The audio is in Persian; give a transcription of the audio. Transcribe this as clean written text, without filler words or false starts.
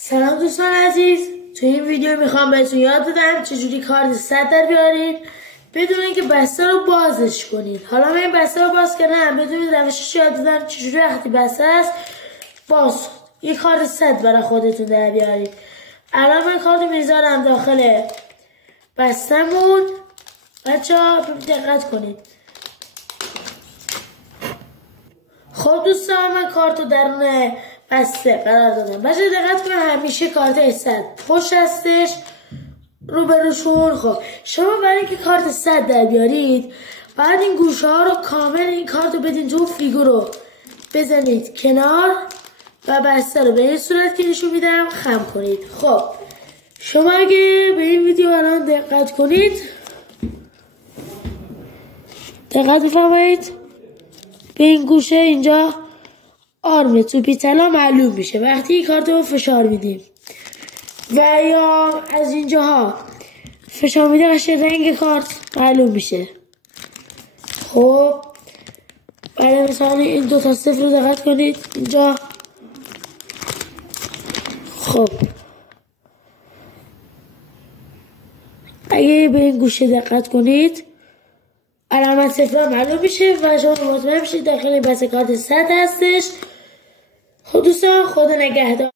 سلام دوستان عزیز، تو این ویدیو میخوام بهتون یاد بدم چجوری کارت 100 در بیارید بدون اینکه بسته رو بازش کنید. حالا من این بسته رو باز کردم، بدون روشش یاد بدم چجوری وقتی بسته است باز یه کارت 100 برای خودتون در بیارید. الان من کارت میذارم داخل بستمون. بچه‌ها دقت کنید. خب دوستان، من کارت رو درون بسته قرار دادم. بچه دقت کنید، همیشه کارت 100 پشت هستش روبروشون. خب شما برای اینکه کارت 100 در بیارید بعد این گوشه ها رو کامل این کارت رو بدین تو، فیگور رو بزنید کنار و بسته رو به این صورت که نشون میدم خم کنید. خب شما اگه به این ویدیو الان دقت کنید، دقت بفرمایید، به این گوشه اینجا آرم توپیتلا معلوم میشه وقتی این کارت رو فشار میدیم و یا از اینجاها فشار میده قشنگ رنگ کارت معلوم میشه. خب برای مثال این دو تا صفر رو دقت کنید اینجا. خب اگه به این گوشه دقت کنید علامت صفر معلوم میشه و شما مطمئن میشید داخل بسته کارت 100 هستش. خب دوستان، خدا نگهدار.